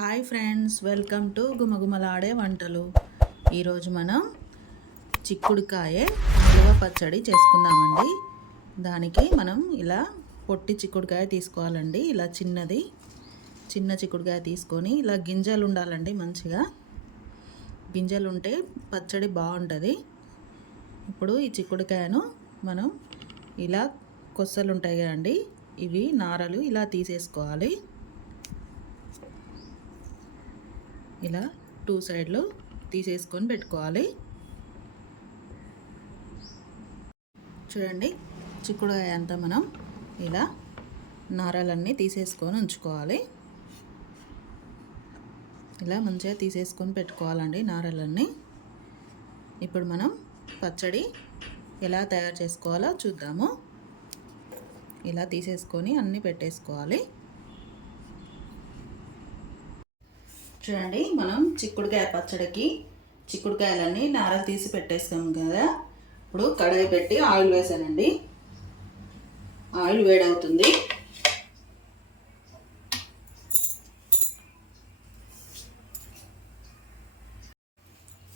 Hi friends, welcome to గుమగుమలాడే వంటలు. ఈరోజు మనం చిక్కుడుకాయ నిల్వ పచ్చడి చేసుకుందామండి. దానికి మనం ఇలా పొట్టి చిక్కుడుకాయ తీసుకోవాలండి. ఇలా చిన్న చిక్కుడుకాయ తీసుకొని ఇలా గింజలు ఉండాలండి. మంచిగా గింజలు ఉంటే పచ్చడి బాగుంటుంది. ఇప్పుడు ఈ చిక్కుడుకాయను మనం ఇలా కొస్సలు ఉంటాయి కదండి, ఇవి నారలు ఇలా తీసేసుకోవాలి. ఇలా 2 సైడ్లు తీసేసుకొని పెట్టుకోవాలి. చూడండి, చిక్కుడుకాయ అంతా మనం ఇలా నారలన్నీ తీసేసుకొని ఉంచుకోవాలి. ఇలా మంచిగా తీసేసుకొని పెట్టుకోవాలండి నారలన్నీ. ఇప్పుడు మనం పచ్చడి ఎలా తయారు చేసుకోవాలో చూద్దాము. ఇలా తీసేసుకొని అన్నీ పెట్టేసుకోవాలి. చూడండి, మనం చిక్కుడుకాయ పచ్చడికి చిక్కుడుకాయలన్నీ నారలు తీసి పెట్టేస్తాం కదా. ఇప్పుడు కడాయి పెట్టి ఆయిల్ వేసానండి. ఆయిల్ వేడవుతుంది.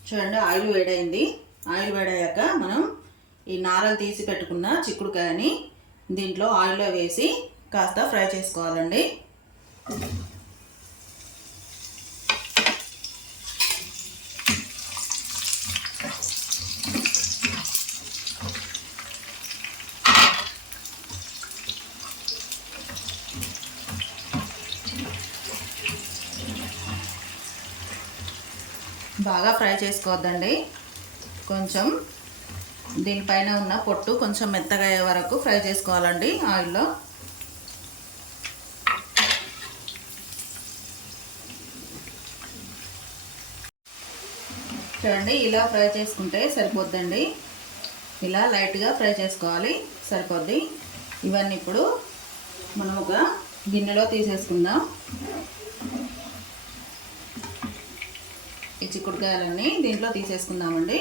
చూడండి, ఆయిల్ వేడైంది. ఆయిల్ వేడయ్యాక మనం ఈ నారలు తీసి పెట్టుకున్న చిక్కుడుకాయని దీంట్లో ఆయిల్లో వేసి కాస్త ఫ్రై చేసుకోవాలండి. బాగా ఫ్రై చేసుకోవద్దండి. కొంచెం దీనిపైన ఉన్న పొట్టు కొంచెం మెత్తగా అయ్యే వరకు ఫ్రై చేసుకోవాలండి ఆయిల్లో. చూడండి, ఇలా ఫ్రై చేసుకుంటే సరిపోద్దండి. ఇలా లైట్గా ఫ్రై చేసుకోవాలి, సరిపోద్ది. ఇవన్నీ ఇప్పుడు మనం ఒక గిన్నెలో తీసేసుకుందాం. ఈ చిక్కుడుకాయలన్నీ దీంట్లో తీసేసుకుందామండి.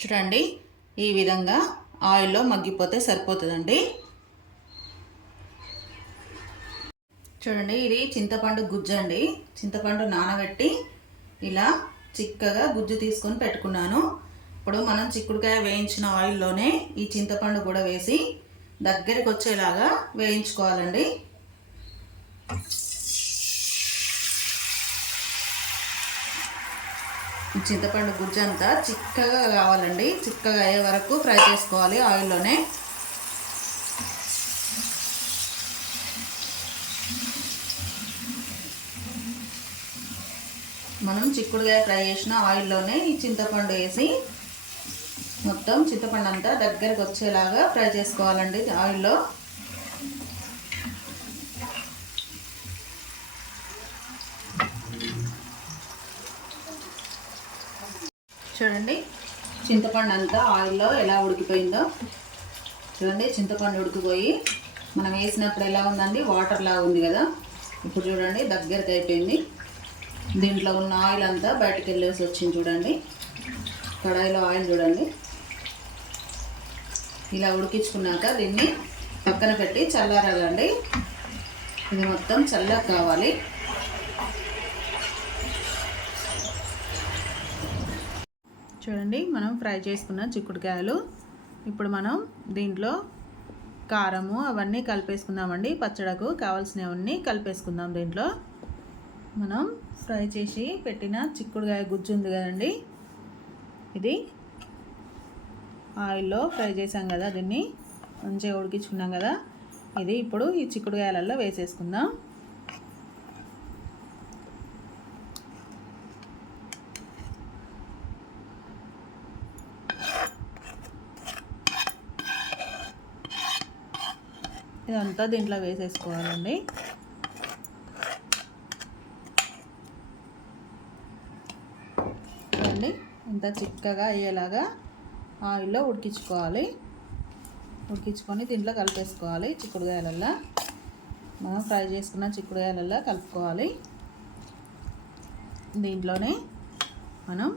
చూడండి, ఈ విధంగా ఆయిల్లో మగ్గిపోతే సరిపోతుందండి. చూడండి, ఇది చింతపండు గుజ్జు అండి. చింతపండు నానబెట్టి ఇలా చిక్కగా గుజ్జు తీసుకొని పెట్టుకున్నాను. ఇప్పుడు మనం చిక్కుడుకాయ వేయించిన ఆయిల్లోనే ఈ చింతపండు కూడా వేసి దగ్గరికి వచ్చేలాగా వేయించుకోవాలండి. చింతపండు గుజ్జు అంతా చిక్కగా కావాలండి. చిక్కగా అయ్యే వరకు ఫ్రై చేసుకోవాలి ఆయిల్లోనే. మనం చిక్కుడుకాయ ఫ్రై చేసిన ఆయిల్లోనే ఈ చింతపండు వేసి మొత్తం చింతపండు అంతా దగ్గరికి వచ్చేలాగా ఫ్రై చేసుకోవాలండి ఆయిల్లో. చూడండి, చింతపండు అంతా ఆయిల్లో ఎలా ఉడికిపోయిందో. చూడండి, చింతపండు ఉడికిపోయి మనం వేసినప్పుడు ఎలా ఉందండి, వాటర్ లాగా ఉంది కదా. ఇప్పుడు చూడండి, దగ్గరికి అయిపోయింది. దీంట్లో ఉన్న ఆయిల్ అంతా బయటకు వెళ్ళేసి వచ్చింది. చూడండి, కడాయిలో ఆయిల్ చూడండి. ఇలా ఉడికించుకున్నాక దీన్ని పక్కన పెట్టి చల్లారాలండి. ఇది మొత్తం చల్లగా కావాలి. చూడండి, మనం ఫ్రై చేసుకున్న చిక్కుడుకాయలు ఇప్పుడు మనం దీంట్లో కారము అవన్నీ కలిపేసుకుందామండి. పచ్చడకు కావాల్సినవన్నీ కలిపేసుకుందాం. దీంట్లో మనం ఫ్రై చేసి పెట్టిన చిక్కుడుకాయ గుజ్జు ఉంది కదండి, ఇది ఆయిల్లో ఫ్రై చేసాం కదా, దీన్ని మంచిగా ఉడికించుకున్నాం కదా. ఇది ఇప్పుడు ఈ చిక్కుడుకాయలలో వేసేసుకుందాం. ఇదంతా దీంట్లో వేసేసుకోవాలండి. చూడండి, ఇంత చిక్కగా అయ్యేలాగా ఆయిల్లో ఉడికించుకోవాలి. ఉడికించుకొని దీంట్లో కలిపేసుకోవాలి. చిక్కుడుకాయలల్లో మనం ఫ్రై చేసుకున్న చిక్కుడుకాయలల్లో కలుపుకోవాలి. దీంట్లోనే మనం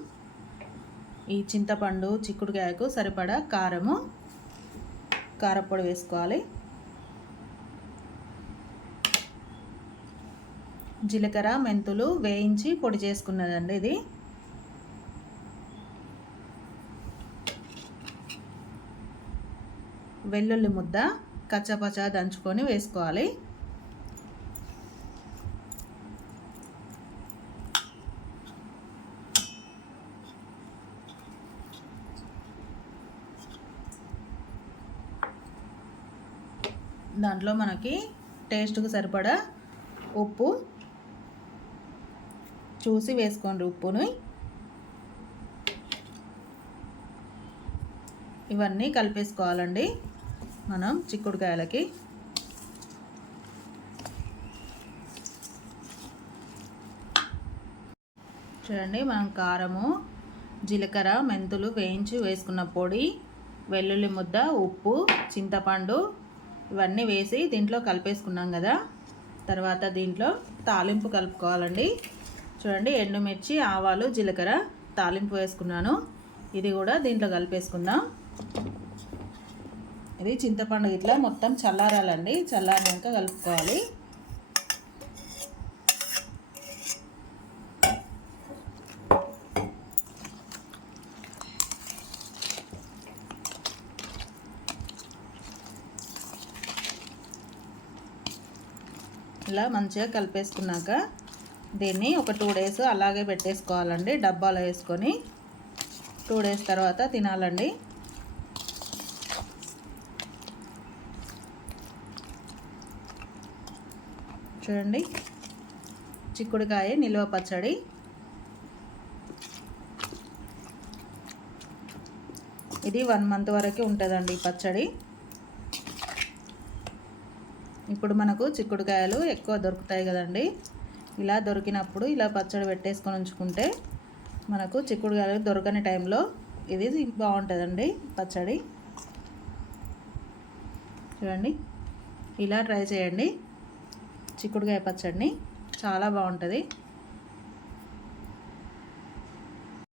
ఈ చింతపండు చిక్కుడుకాయకు సరిపడా కారము కారపొడి వేసుకోవాలి. జీలకర్ర మెంతులు వేయించి పొడి చేసుకున్నదండి ఇది. వెల్లుల్లి ముద్ద కచ్చపచ్చ దంచుకొని వేసుకోవాలి. దాంట్లో మనకి టేస్ట్కి సరిపడా ఉప్పు చూసి వేసుకోండి. ఉప్పుని ఇవన్నీ కలిపేసుకోవాలండి మనం చిక్కుడుకాయలకి. చూడండి, మనం కారము, జీలకర్ర మెంతులు వేయించి వేసుకున్న పొడి, వెల్లుల్లి ముద్ద, ఉప్పు, చింతపండు ఇవన్నీ వేసి దీంట్లో కలిపేసుకున్నాం కదా. తర్వాత దీంట్లో తాలింపు కలుపుకోవాలండి. చూడండి, ఎండుమిర్చి, ఆవాలు, జీలకర్ర తాలింపు వేసుకున్నాను. ఇది కూడా దీంట్లో కలిపేసుకుందాం. ఇది చింతపండు ఇట్లా మొత్తం చల్లారాలండి. చల్లారినాక కలుపుకోవాలి. ఇలా మంచిగా కలిపేసుకున్నాక దీన్ని ఒక 2 days అలాగే పెట్టేసుకోవాలండి. డబ్బాలో వేసుకొని 2 days తర్వాత తినాలండి. చూడండి, చిక్కుడుకాయ నిల్వ పచ్చడి. ఇది 1 month వరకు ఉంటుందండి పచ్చడి. ఇప్పుడు మనకు చిక్కుడుకాయలు ఎక్కువ దొరుకుతాయి కదండి. ఇలా దొరికినప్పుడు ఇలా పచ్చడి పెట్టేసుకొని ఉంచుకుంటే మనకు చిక్కుడుకాయలు దొరకని టైంలో ఇది బాగుంటుందండి పచ్చడి. చూడండి, ఇలా ట్రై చేయండి చిక్కుడుకాయ పచ్చడిని, చాలా బాగుంటుంది.